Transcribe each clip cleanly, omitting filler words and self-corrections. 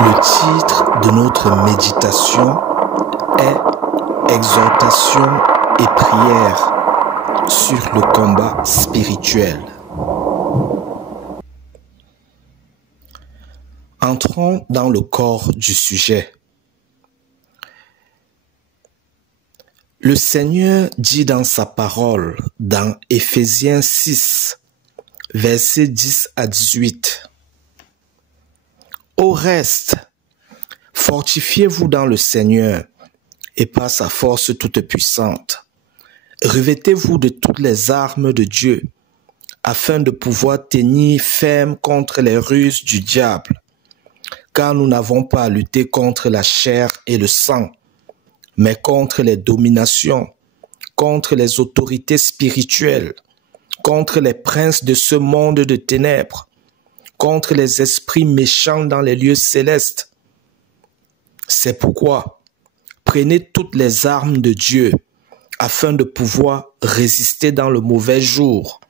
Le titre de notre méditation est Exhortation et prière sur le combat spirituel. Entrons dans le corps du sujet. Le Seigneur dit dans sa parole, dans Éphésiens 6, versets 10 à 18. Au reste, fortifiez-vous dans le Seigneur et par sa force toute puissante. Revêtez-vous de toutes les armes de Dieu, afin de pouvoir tenir ferme contre les ruses du diable. Car nous n'avons pas à lutter contre la chair et le sang, mais contre les dominations, contre les autorités spirituelles, contre les princes de ce monde de ténèbres, contre les esprits méchants dans les lieux célestes. C'est pourquoi, prenez toutes les armes de Dieu, afin de pouvoir résister dans le mauvais jour,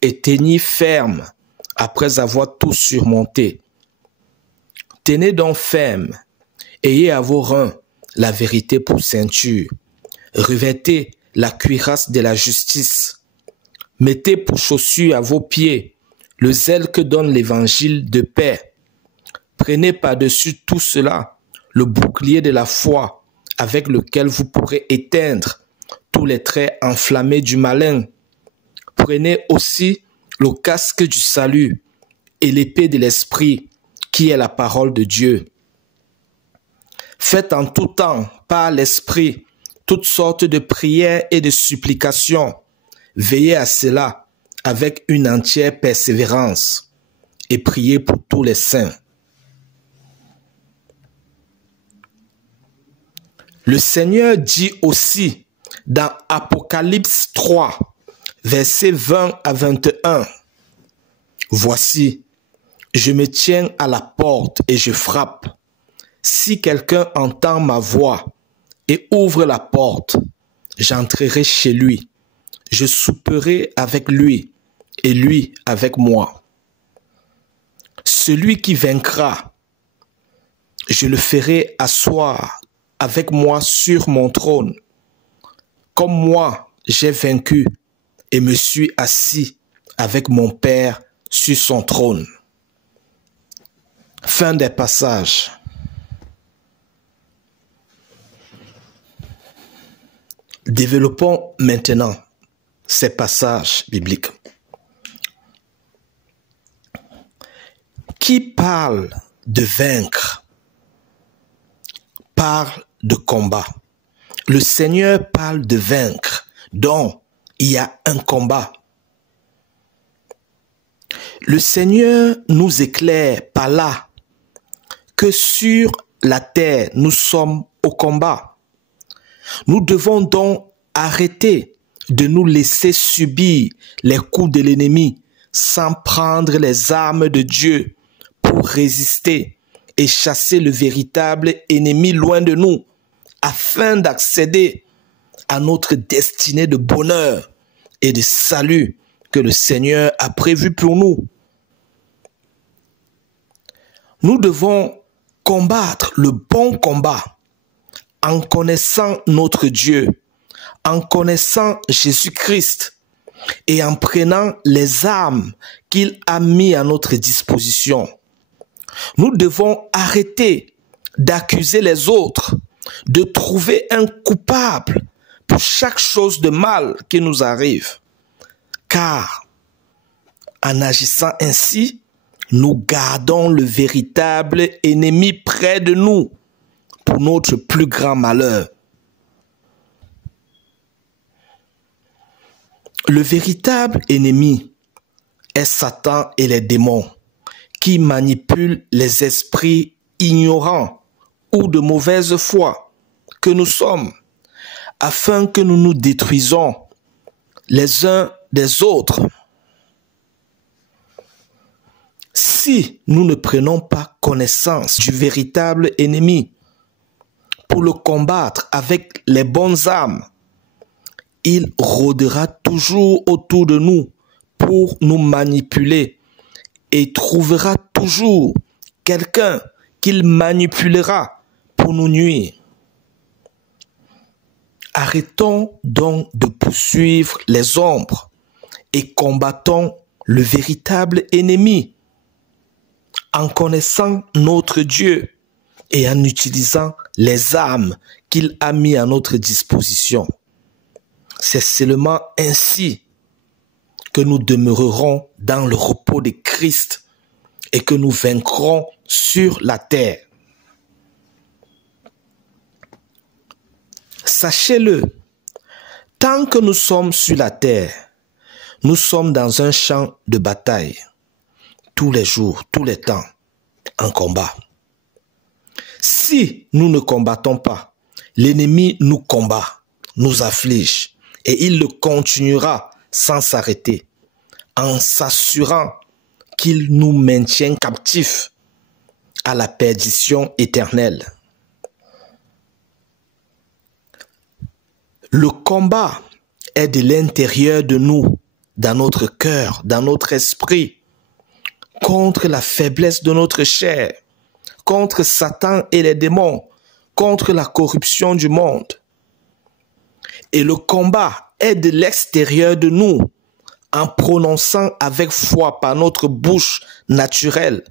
et tenir ferme après avoir tout surmonté. Tenez donc ferme, ayez à vos reins la vérité pour ceinture, revêtez la cuirasse de la justice, mettez pour chaussure à vos pieds le zèle que donne l'évangile de paix. Prenez par-dessus tout cela le bouclier de la foi avec lequel vous pourrez éteindre tous les traits enflammés du malin. Prenez aussi le casque du salut et l'épée de l'esprit qui est la parole de Dieu. Faites en tout temps par l'esprit toutes sortes de prières et de supplications. Veillez à cela avec une entière persévérance et priez pour tous les saints. Le Seigneur dit aussi dans Apocalypse 3, versets 20 à 21, « Voici, je me tiens à la porte et je frappe. Si quelqu'un entend ma voix et ouvre la porte, j'entrerai chez lui. Je souperai avec lui et lui avec moi. Celui qui vaincra, je le ferai asseoir avec moi sur mon trône, comme moi j'ai vaincu et me suis assis avec mon Père sur son trône. » Fin des passages. Développons maintenant ces passages bibliques. Qui parle de vaincre parle de combat. Le Seigneur parle de vaincre, donc il y a un combat. Le Seigneur nous éclaire par là que sur la terre, nous sommes au combat. Nous devons donc arrêter de nous laisser subir les coups de l'ennemi sans prendre les armes de Dieu pour résister et chasser le véritable ennemi loin de nous afin d'accéder à notre destinée de bonheur et de salut que le Seigneur a prévu pour nous. Nous devons combattre le bon combat en connaissant notre Dieu, en connaissant Jésus-Christ et en prenant les armes qu'il a mis à notre disposition. Nous devons arrêter d'accuser les autres, de trouver un coupable pour chaque chose de mal qui nous arrive. Car en agissant ainsi, nous gardons le véritable ennemi près de nous pour notre plus grand malheur. Le véritable ennemi est Satan et les démons qui manipulent les esprits ignorants ou de mauvaise foi que nous sommes afin que nous nous détruisons les uns des autres. Si nous ne prenons pas connaissance du véritable ennemi pour le combattre avec les bonnes armes, il rôdera toujours autour de nous pour nous manipuler et trouvera toujours quelqu'un qu'il manipulera pour nous nuire. Arrêtons donc de poursuivre les ombres et combattons le véritable ennemi en connaissant notre Dieu et en utilisant les armes qu'il a mis à notre disposition. C'est seulement ainsi que nous demeurerons dans le repos de Christ et que nous vaincrons sur la terre. Sachez-le, tant que nous sommes sur la terre, nous sommes dans un champ de bataille, tous les jours, tous les temps, en combat. Si nous ne combattons pas, l'ennemi nous combat, nous afflige, et il le continuera sans s'arrêter, en s'assurant qu'il nous maintient captifs à la perdition éternelle. Le combat est de l'intérieur de nous, dans notre cœur, dans notre esprit, contre la faiblesse de notre chair, contre Satan et les démons, contre la corruption du monde. Et le combat est de l'extérieur de nous, en prononçant avec foi par notre bouche naturelle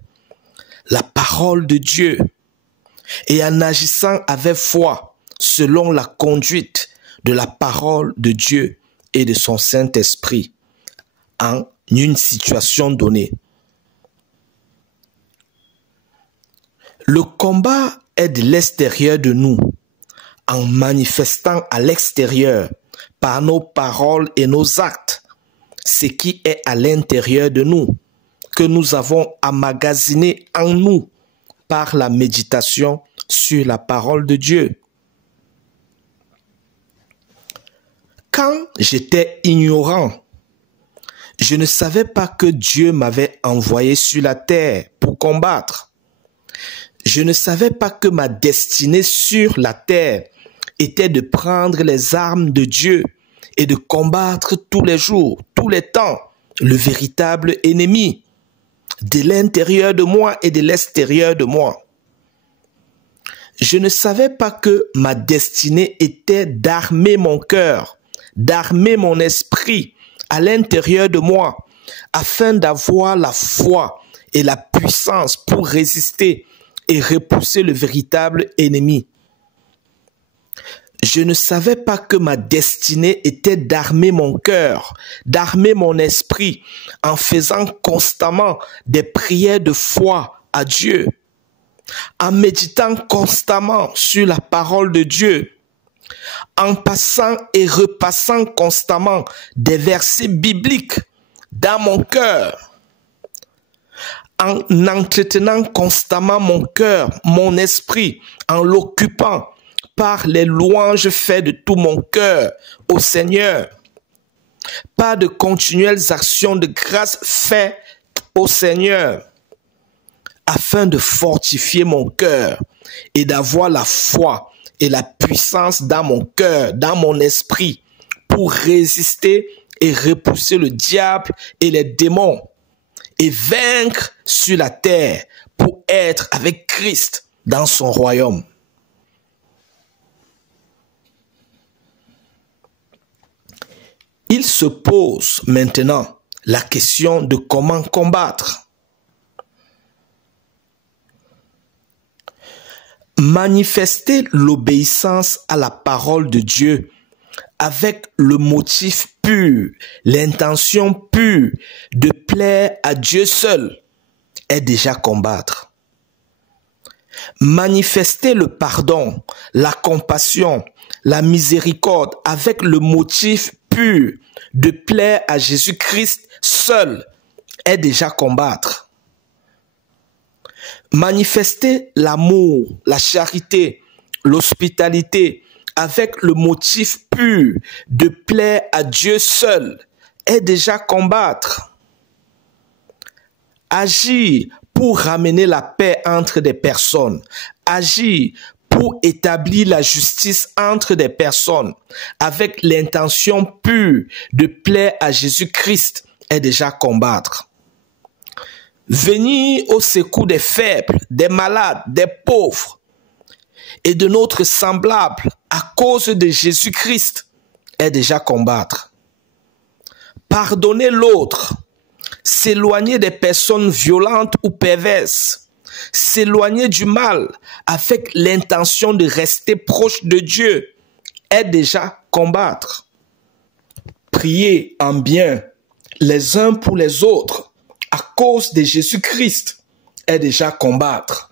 la parole de Dieu et en agissant avec foi selon la conduite de la parole de Dieu et de son Saint-Esprit en une situation donnée. Le combat est de l'extérieur de nous, en manifestant à l'extérieur par nos paroles et nos actes ce qui est à l'intérieur de nous, que nous avons emmagasiné en nous par la méditation sur la parole de Dieu. Quand j'étais ignorant, je ne savais pas que Dieu m'avait envoyé sur la terre pour combattre. Je ne savais pas que ma destinée sur la terre était de prendre les armes de Dieu et de combattre tous les jours, tous les temps, le véritable ennemi, de l'intérieur de moi et de l'extérieur de moi. Je ne savais pas que ma destinée était d'armer mon cœur, d'armer mon esprit à l'intérieur de moi, afin d'avoir la foi et la puissance pour résister et repousser le véritable ennemi. Je ne savais pas que ma destinée était d'armer mon cœur, d'armer mon esprit en faisant constamment des prières de foi à Dieu, en méditant constamment sur la parole de Dieu, en passant et repassant constamment des versets bibliques dans mon cœur, en entretenant constamment mon cœur, mon esprit, en l'occupant par les louanges faites de tout mon cœur au Seigneur, par de continuelles actions de grâce faites au Seigneur, afin de fortifier mon cœur et d'avoir la foi et la puissance dans mon cœur, dans mon esprit, pour résister et repousser le diable et les démons, et vaincre sur la terre pour être avec Christ dans son royaume. Il se pose maintenant la question de comment combattre. Manifester l'obéissance à la parole de Dieu avec le motif pur, l'intention pure de plaire à Dieu seul est déjà combattre. Manifester le pardon, la compassion, la miséricorde avec le motif pur de plaire à Jésus-Christ seul est déjà combattre. Manifester l'amour, la charité, l'hospitalité avec le motif pur de plaire à Dieu seul est déjà combattre. Agir pour ramener la paix entre des personnes, agir pour établir la justice entre des personnes avec l'intention pure de plaire à Jésus-Christ est déjà combattre. venir au secours des faibles, des malades, des pauvres et de notre semblable à cause de Jésus-Christ est déjà combattre. Pardonner l'autre, s'éloigner des personnes violentes ou perverses, s'éloigner du mal avec l'intention de rester proche de Dieu est déjà combattre. Prier en bien les uns pour les autres à cause de Jésus-Christ est déjà combattre.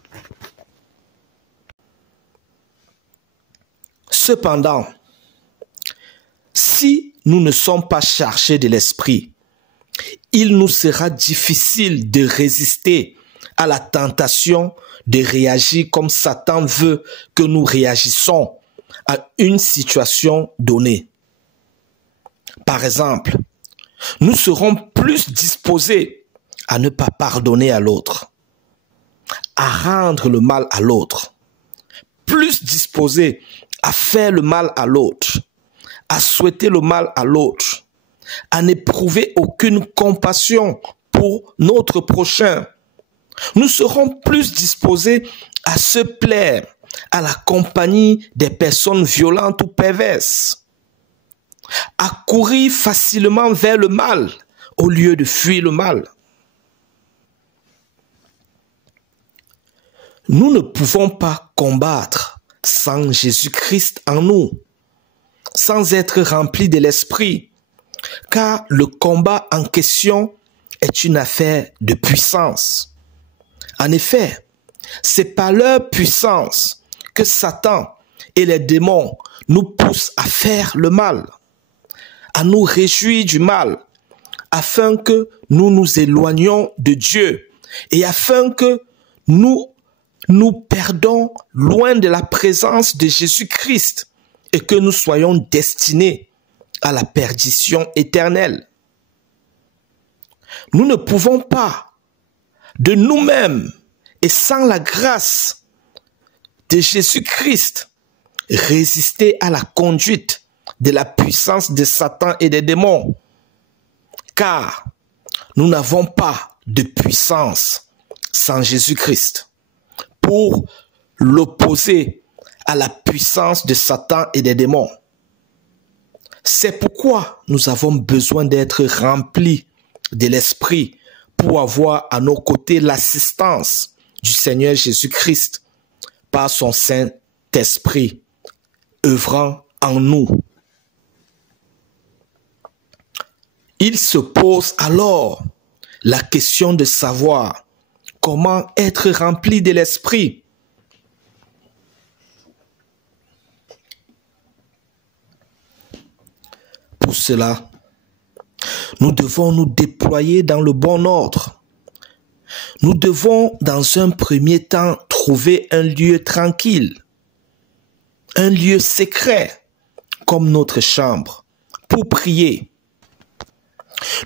Cependant, si nous ne sommes pas chargés de l'esprit, il nous sera difficile de résister à la tentation de réagir comme Satan veut que nous réagissons à une situation donnée. Par exemple, nous serons plus disposés à ne pas pardonner à l'autre, à rendre le mal à l'autre, plus disposés à faire le mal à l'autre, à souhaiter le mal à l'autre, à n'éprouver aucune compassion pour notre prochain. Nous serons plus disposés à se plaire à la compagnie des personnes violentes ou perverses, à courir facilement vers le mal au lieu de fuir le mal. Nous ne pouvons pas combattre sans Jésus-Christ en nous, sans être remplis de l'esprit, car le combat en question est une affaire de puissance. En effet, c'est par leur puissance que Satan et les démons nous poussent à faire le mal, à nous réjouir du mal, afin que nous nous éloignions de Dieu et afin que nous perdons loin de la présence de Jésus-Christ et que nous soyons destinés à la perdition éternelle. Nous ne pouvons pas, de nous-mêmes et sans la grâce de Jésus-Christ, résister à la conduite de la puissance de Satan et des démons, car nous n'avons pas de puissance sans Jésus-Christ pour l'opposer à la puissance de Satan et des démons. C'est pourquoi nous avons besoin d'être remplis de l'Esprit pour avoir à nos côtés l'assistance du Seigneur Jésus-Christ par son Saint-Esprit œuvrant en nous. Il se pose alors la question de savoir comment être rempli de l'Esprit. Pour cela, nous devons nous déployer dans le bon ordre. Nous devons, dans un premier temps, trouver un lieu tranquille, un lieu secret, comme notre chambre, pour prier.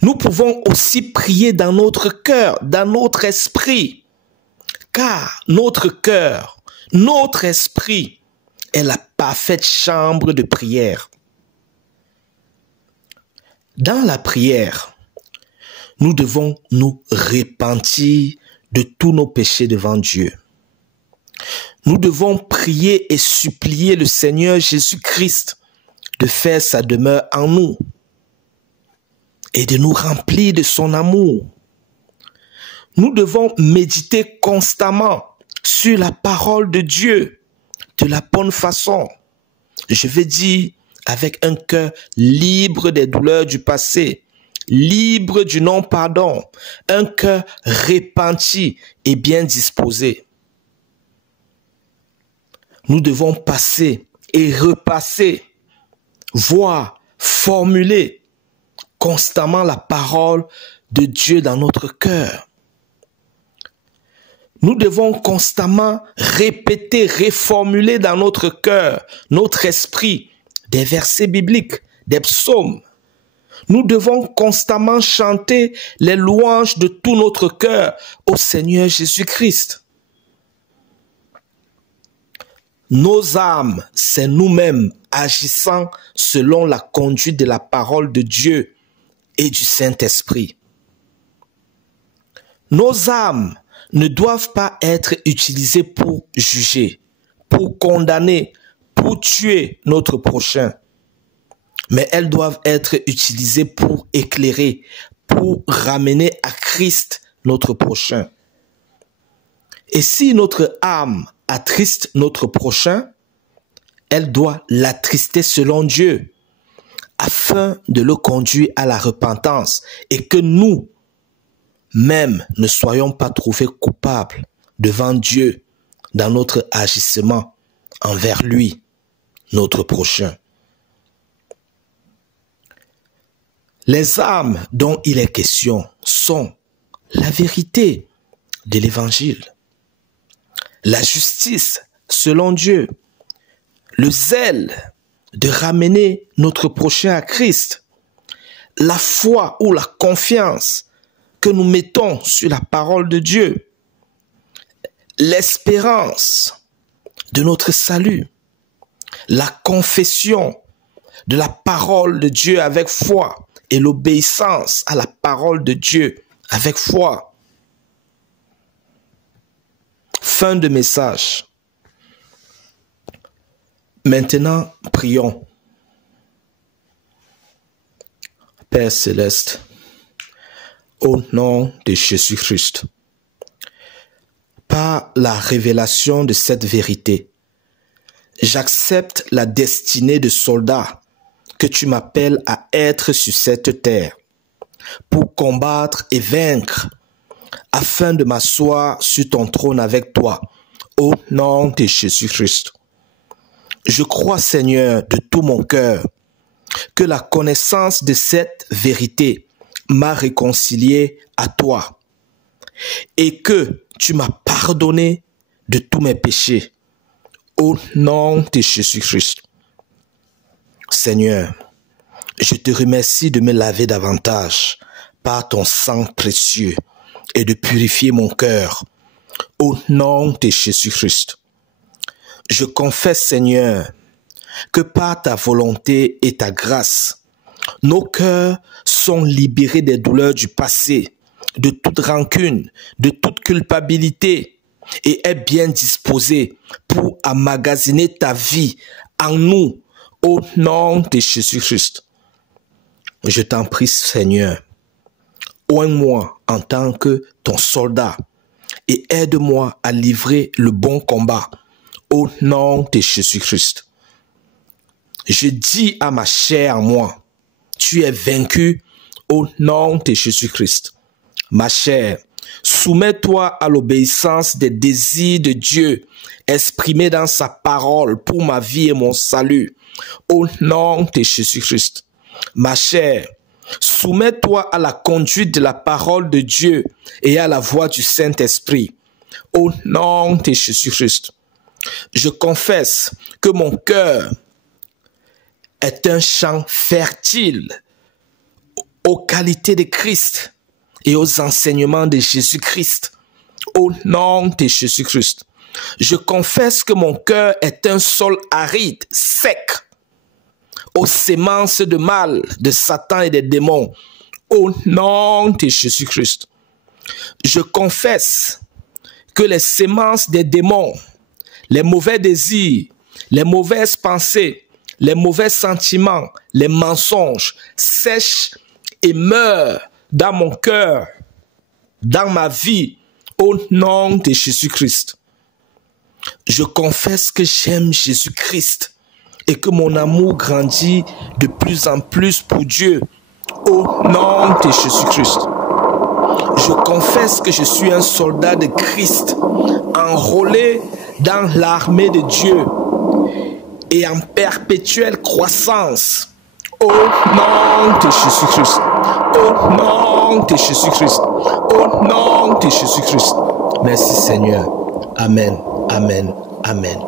Nous pouvons aussi prier dans notre cœur, dans notre esprit, car notre cœur, notre esprit est la parfaite chambre de prière. Dans la prière, nous devons nous repentir de tous nos péchés devant Dieu. Nous devons prier et supplier le Seigneur Jésus-Christ de faire sa demeure en nous et de nous remplir de son amour. Nous devons méditer constamment sur la parole de Dieu de la bonne façon. Je veux dire, avec un cœur libre des douleurs du passé, libre du non-pardon, un cœur repenti et bien disposé. Nous devons passer et repasser, voir, formuler constamment la parole de Dieu dans notre cœur. Nous devons constamment répéter, reformuler dans notre cœur, notre esprit, des versets bibliques, des psaumes. Nous devons constamment chanter les louanges de tout notre cœur au Seigneur Jésus-Christ. Nos âmes, c'est nous-mêmes agissant selon la conduite de la parole de Dieu et du Saint-Esprit. Nos âmes ne doivent pas être utilisées pour juger, pour condamner, pour tuer notre prochain. Mais elles doivent être utilisées pour éclairer, pour ramener à Christ notre prochain. Et si notre âme attriste notre prochain, elle doit l'attrister selon Dieu, afin de le conduire à la repentance et que nous, même, ne soyons pas trouvés coupables devant Dieu dans notre agissement envers lui, notre prochain. Les âmes dont il est question sont la vérité de l'Évangile, la justice selon Dieu, le zèle de ramener notre prochain à Christ, la foi ou la confiance que nous mettons sur la parole de Dieu, l'espérance de notre salut, la confession de la parole de Dieu avec foi et l'obéissance à la parole de Dieu avec foi. Fin de message. Maintenant, prions. Père céleste, au nom de Jésus-Christ, par la révélation de cette vérité, j'accepte la destinée de soldat que tu m'appelles à être sur cette terre, pour combattre et vaincre, afin de m'asseoir sur ton trône avec toi, au nom de Jésus-Christ. Je crois, Seigneur, de tout mon cœur, que la connaissance de cette vérité m'a réconcilié à toi et que tu m'as pardonné de tous mes péchés. Au nom de Jésus-Christ. Seigneur, je te remercie de me laver davantage par ton sang précieux et de purifier mon cœur. Au nom de Jésus-Christ. Je confesse, Seigneur, que par ta volonté et ta grâce, nos cœurs sont libérés des douleurs du passé, de toute rancune, de toute culpabilité, et est bien disposé pour emmagasiner ta vie en nous, au nom de Jésus-Christ. Je t'en prie, Seigneur, oigne-moi en tant que ton soldat et aide-moi à livrer le bon combat, au nom de Jésus-Christ. Je dis à ma chair, moi, tu es vaincu au nom de Jésus-Christ. Ma chair, soumets-toi à l'obéissance des désirs de Dieu exprimés dans sa parole pour ma vie et mon salut, au nom de Jésus-Christ. Ma chair, soumets-toi à la conduite de la parole de Dieu et à la voix du Saint-Esprit, au nom de Jésus-Christ. Je confesse que mon cœur est un champ fertile aux qualités de Christ et aux enseignements de Jésus-Christ, au nom de Jésus-Christ. Je confesse que mon cœur est un sol aride, sec, aux semences de mal, de Satan et des démons, au nom de Jésus-Christ. Je confesse que les semences des démons, les mauvais désirs, les mauvaises pensées, les mauvais sentiments, les mensonges sèchent et meurent dans mon cœur, dans ma vie, au nom de Jésus-Christ. Je confesse que j'aime Jésus-Christ et que mon amour grandit de plus en plus pour Dieu, au nom de Jésus-Christ. Je confesse que je suis un soldat de Christ, enrôlé dans l'armée de Dieu et en perpétuelle croissance, au nom de Jésus-Christ, au nom de Jésus-Christ, au nom de Jésus-Christ. Merci Seigneur. Amen, amen, amen.